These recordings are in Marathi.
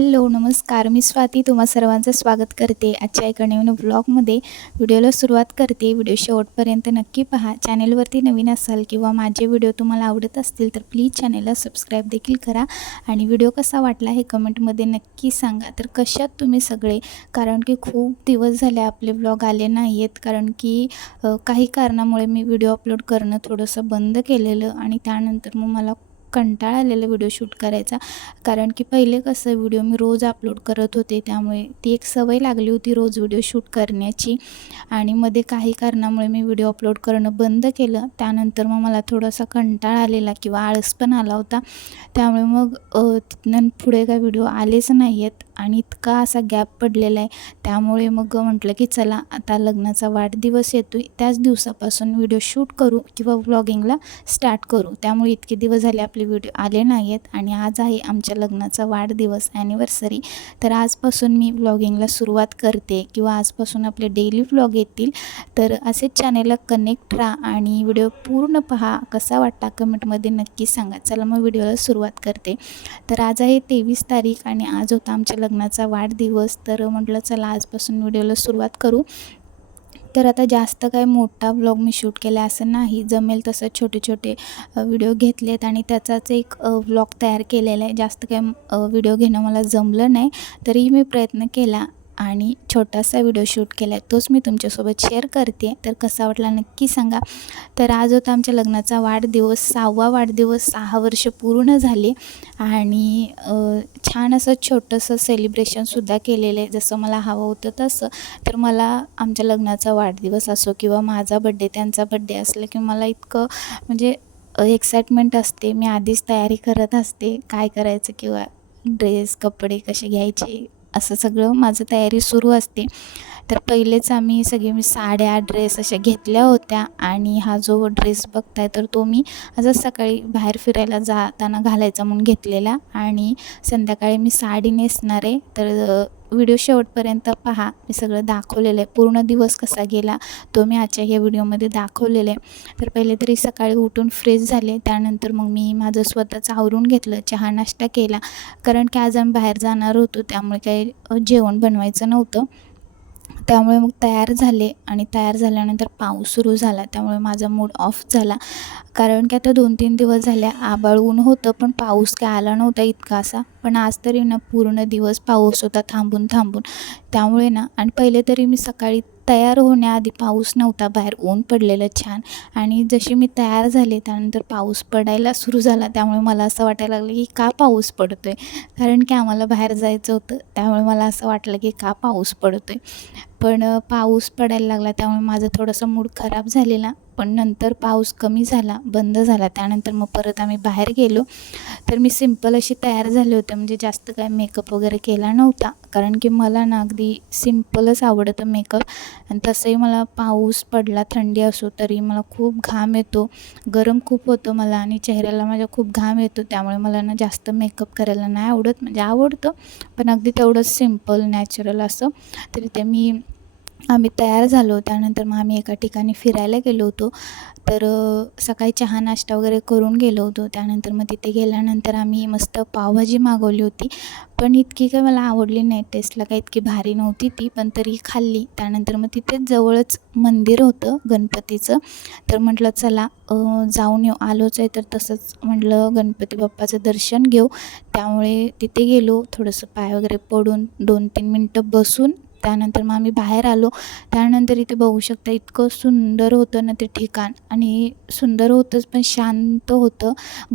हॅलो नमस्कार. मी स्वाती. तुम्हा सर्वांचं स्वागत करते. आजच्या एका नवीन ब्लॉगमध्ये व्हिडिओला सुरुवात करते. व्हिडिओ शेवटपर्यंत नक्की पहा. चॅनेलवरती नवीन असाल किंवा माझे व्हिडिओ तुम्हाला आवडत असतील तर प्लीज चॅनेलला सबस्क्राईब देखील करा आणि व्हिडिओ कसा वाटला हे कमेंटमध्ये नक्की सांगा. तर कशात तुम्ही सगळे? कारण की खूप दिवस झाले आपले ब्लॉग आले नाही आहेत कारण की काही कारणामुळे मी व्हिडिओ अपलोड करणं थोडंसं बंद केलेलं आणि त्यानंतर मग मला कंटाळा आलेला व्हिडिओ शूट करायचा. कारण की पहिले कसं व्हिडिओ मी रोज अपलोड करत होते. त्यामुळे ती एक सवय लागली होती रोज व्हिडिओ शूट करण्याची. आणि मध्ये काही कारणामुळे मी व्हिडिओ अपलोड करणं बंद केलं. त्यानंतर मग मला थोडासा कंटाळा आलेला किंवा आळस पण आला होता. त्यामुळे मग तिथनं पुढे काय व्हिडिओ आलेच नाही आहेत आणि इतका असा गॅप पडलेला आहे. त्यामुळे मग म्हटलं की चला आता लग्नाचा वाढदिवस येतो आहे त्याच दिवसापासून व्हिडिओ शूट करू किंवा व्लॉगिंगला स्टार्ट करू. त्यामुळे इतके दिवस झाले आपले व्हिडिओ आले नाही आहेत आणि आज आहे आमच्या लग्नाचा वाढदिवस ॲनिव्हर्सरी तर आजपासून मी व्लॉगिंगला सुरुवात करते किंवा आजपासून आपले डेली व्लॉग येतील. तर असेच चॅनेलला कनेक्ट राहा आणि व्हिडिओ पूर्ण पहा. कसा वाटता कमेंटमध्ये नक्की सांगा. चला मग व्हिडिओला सुरुवात करते. तर आज आहे तेवीस तारीख आणि आज होता आमच्या लग्नाचा वाढदिवस. तर म्हटलं चला आजपासून व्हिडिओला सुरुवात करू. तर आता जास्त काय मोठा व्लॉग मी शूट केला असं नाही. जमेल तसं छोटे छोटे व्हिडिओ घेतलेत आणि त्याचाच एक व्लॉग तयार केलेला आहे. जास्त काय व्हिडिओ घेणं मला जमलं नाही. तरीही मी प्रयत्न केला. आणि छोटासा व्हिडिओ शूट केला आहे तोच मी तुमच्यासोबत शेअर करते. तर कसा वाटला नक्की सांगा. तर आज होता आमच्या लग्नाचा वाढदिवस सहावा वाढदिवस सहा वर्ष पूर्ण झाले. आणि छान असं छोटंसं सेलिब्रेशनसुद्धा केलेलं आहे. जसं मला हवं होतं तसं. तर मला आमच्या लग्नाचा वाढदिवस असो किंवा माझा बड्डे त्यांचा बड्डे असला की मला इतकं म्हणजे एक्साइटमेंट असते. मी आधीच तयारी करत असते. काय करायचं किंवा ड्रेस कपडे कसे घ्यायचे असं सगळं माझं तयारी सुरू असते. तर पहिलेच आम्ही सगळे मी साड्या ड्रेस अशा घेतल्या होत्या आणि हा जो ड्रेस बघताय तर तो मी असं सकाळी बाहेर फिरायला जाताना घालायचा म्हणून घेतलेला आणि संध्याकाळी मी साडी नेसणार. आहे तर व्हिडिओ शेवटपर्यंत पहा. मी सगळं दाखवलेलं आहे. पूर्ण दिवस कसा गेला तो मी आजच्या ह्या व्हिडिओमध्ये दाखवलेला आहे. तर पहिले तरी सकाळी उठून फ्रेश झाले. त्यानंतर मग मी माझं स्वतःचं आवरून घेतलं चहा नाश्ता केला. कारण की आज आम्ही बाहेर जाणार होतो त्यामुळे काही जेवण बनवायचं नव्हतं. त्यामुळे मग तयार झाले आणि तयार झाल्यानंतर पाऊस सुरू झाला. त्यामुळे माझा मूड ऑफ झाला. कारण की आता दोन तीन दिवस झाले आभाळ ऊन होतं पण पाऊस काय आला नव्हता इतका असा. पण आज तरी ना पूर्ण दिवस पाऊस होता थांबून थांबून. त्यामुळे ना आणि पहिले तरी मी सकाळी तयार होण्याआधी पाऊस नव्हता बाहेर ऊन पडलेलं छान. आणि जशी मी तयार झाले त्यानंतर पाऊस पडायला सुरू झाला. त्यामुळे मला असं वाटायला लागलं की का पाऊस पडतो आहे कारण की आम्हाला बाहेर जायचं होतं. त्यामुळे मला असं वाटलं की का पाऊस पडतो आहे पण पाऊस पडायला लागला. त्यामुळे माझा थोडासा मूड खराब झालेला. पण नंतर पाऊस कमी झाला बंद झाला. त्यानंतर मग परत आम्ही बाहेर गेलो. तर मी सिंपल अशी तयार झाले होते. म्हणजे जास्त काय मेकअप वगैरे केला नव्हता. कारण की मला ना अगदी सिम्पलच आवडतं मेकअप. आणि तसंही मला पाऊस पडला थंडी असो तरी मला खूप घाम येतो. गरम खूप होतं मला आणि चेहऱ्याला माझ्या खूप घाम येतो. त्यामुळे मला ना जास्त मेकअप करायला नाही आवडत. म्हणजे आवडतं पण अगदी तेवढंच सिंपल नॅचरल असं. तरी ते मी आम्ही तयार झालो. त्यानंतर मग आम्ही एका ठिकाणी फिरायला गेलो होतो. तर सकाळी चहा नाश्ता वगैरे करून गेलो होतो. त्यानंतर मग तिथे गेल्यानंतर आम्ही मस्त पावभाजी मागवली होती. पण इतकी काय मला आवडली नाही. टेस्टला काही इतकी भारी नव्हती ती पण तरी खाल्ली. त्यानंतर मग तिथेच जवळच मंदिर होतं गणपतीचं. तर म्हटलं चला जाऊन येऊ. आलोच आहे तर तसंच म्हटलं गणपती बाप्पाचं दर्शन घेऊ. त्यामुळे तिथे गेलो. थोडंसं पाय वगैरे पडून दोन तीन मिनटं बसून त्यानंतर मग आम्ही बाहेर आलो. त्यानंतर इथे बघू शकता इतकं सुंदर होतं ना ते ठिकाण. आणि सुंदर होतंच पण शांत होतं.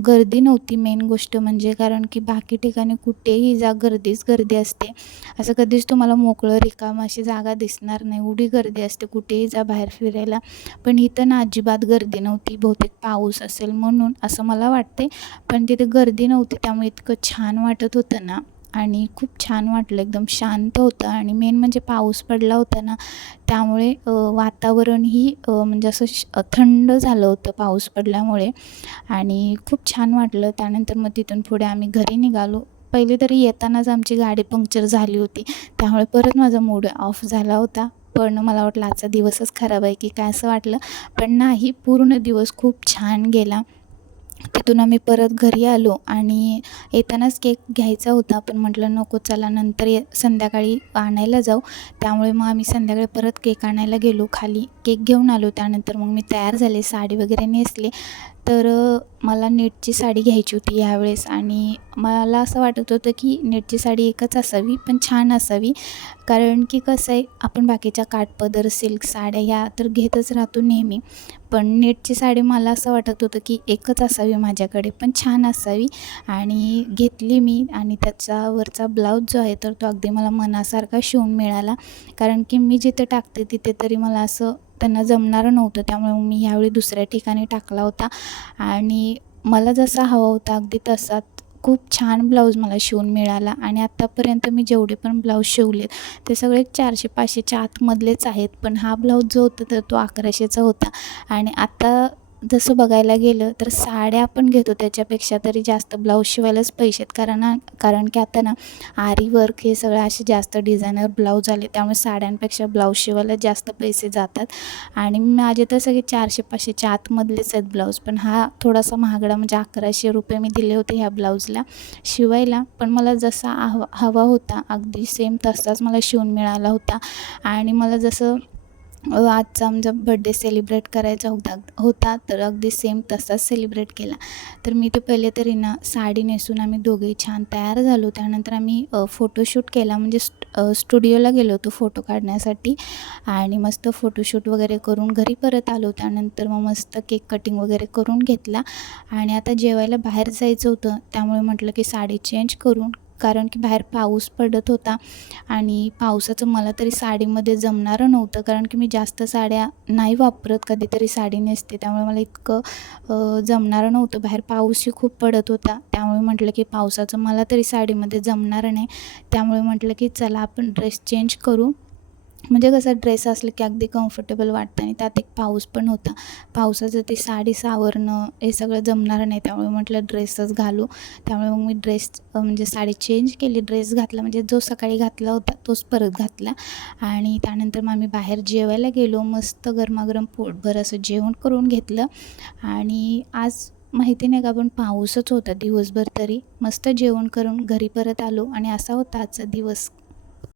गर्दी नव्हती मेन गोष्ट म्हणजे कारण की बाकी ठिकाणी कुठेही जा गर्दीच गर्दी असते. असं कधीच तुम्हाला मोकळं रिकाम अशी जागा दिसणार नाही. एवढी गर्दी असते कुठेही जा बाहेर फिरायला. पण इथं ना अजिबात गर्दी नव्हती. बहुतेक पाऊस असेल म्हणून असं मला वाटते पण तिथे गर्दी नव्हती त्यामुळे इतकं छान वाटत होतं ना. आणि खूप छान वाटलं एकदम शांत होतं आणि मेन म्हणजे पाऊस पडला होता ना त्यामुळे वातावरणही म्हणजे असं श थंड झालं होतं पाऊस पडल्यामुळे आणि खूप छान वाटलं. त्यानंतर मग तिथून पुढे आम्ही घरी निघालो. पहिले तरी येतानाच आमची गाडी पंक्चर झाली होती. त्यामुळे परत माझा मूड ऑफ झाला होता. पण मला वाटलं आजचा दिवसच खराब आहे की काय असं वाटलं. पण नाही पूर्ण दिवस खूप छान गेला. तिथून आम्ही परत घरी आलो आणि येतानाच केक घ्यायचा होता पण म्हटलं नको चला नंतर ये संध्याकाळी आणायला जाऊ. त्यामुळे मग आम्ही संध्याकाळी परत केक आणायला गेलो. खाली केक घेऊन आलो. त्यानंतर मग मी तयार झाले साडी वगैरे नेसले. तर मला नेटची साडी घ्यायची होती यावेळेस आणि मला असं वाटत होतं की नेटची साडी एकच असावी पण छान असावी. कारण की कसं आहे आपण बाकीच्या काठपदर सिल्क साड्या ह्या तर घेतच राहतो नेहमी. पण नेटची साडी मला असं वाटत होतं की एकच असावी माझ्याकडे पण छान असावी आणि घेतली मी आणि त्याच्यावरचा ब्लाऊज जो आहे तर तो अगदी मला मनासारखा शिवून मिळाला. कारण की मी जिथे टाकते तिथे तरी मला असं त्यांना जमणारं नव्हतं. त्यामुळे मी ह्यावेळी दुसऱ्या ठिकाणी टाकला होता. आणि मला जसा हवा होता अगदी तसाच खूप छान ब्लाऊज मला शिवून मिळाला. आणि आत्तापर्यंत मी जेवढे पण ब्लाऊज शिवलेत ते सगळे चारशे पाचशेच्या आतमधलेच आहेत. पण हा ब्लाऊज जो होता तर तो अकराशेचा होता. आणि आत्ता जसं बघायला गेलं तर साड्या आपण घेतो त्याच्यापेक्षा तरी जास्त ब्लाऊज शिवायलाच पैसे आहेत कारण कारण की आता ना आरी वर्क हे सगळं असे जास्त डिझायनर ब्लाऊज आले त्यामुळे साड्यांपेक्षा ब्लाऊज शिवायला जास्त पैसे जातात. आणि माझे तर सगळे चारशे पाचशेच्या आतमधलेच आहेत ब्लाऊज पण हा थोडासा महागडा म्हणजे अकराशे रुपये मी दिले होते ह्या ब्लाऊजला शिवायला. पण मला जसा हवा हवा होता अगदी सेम तसाच मला शिवून मिळाला होता. आणि मला जसं आजचा आमचा बड्डे सेलिब्रेट करायचा होता होता तर अगदी सेम तसाच सेलिब्रेट केला. तर मी ते पहिले तरी ना साडी नेसून आम्ही दोघेही छान तयार झालो. त्यानंतर आम्ही फोटोशूट केला. म्हणजे स्टुडिओला गेलो होतो फोटो काढण्यासाठी. आणि मस्त फोटोशूट वगैरे करून घरी परत आलो. त्यानंतर मग मस्त केक कटिंग वगैरे करून घेतला. आणि आता जेवायला बाहेर जायचं होतं. त्यामुळे म्हटलं की साडी चेंज करून कारण की बाहेर पाऊस पडत होता आणि पावसाचं मला तरी साडीमध्ये जमणारं नव्हतं कारण की मी जास्त साड्या नाही वापरत कधीतरी साडी नेसते. त्यामुळे मला इतकं जमणारं नव्हतं. बाहेर पाऊसही खूप पडत होता. त्यामुळे म्हटलं की पावसाचं मला तरी साडीमध्ये जमणार नाही. त्यामुळे म्हटलं की चला आपण ड्रेस चेंज करू. म्हणजे कसं ड्रेस असलं की अगदी कम्फर्टेबल वाटतं आणि त्यात एक पाऊस पण होता. पावसाचं ते साडी सावरणं हे सगळं जमणार नाही. त्यामुळे म्हटलं ड्रेसच घालू. त्यामुळे मग मी ड्रेस म्हणजे साडी चेंज केली. ड्रेस घातला म्हणजे जो सकाळी घातला होता तोच परत घातला. आणि त्यानंतर मग आम्ही बाहेर जेवायला गेलो. मस्त गरमागरम पोटभर असं जेवण करून घेतलं. आणि आज माहिती नाही का पण पाऊसच होता दिवसभर तरी. मस्त जेवण करून घरी परत आलो. आणि असा होता आजचा दिवस.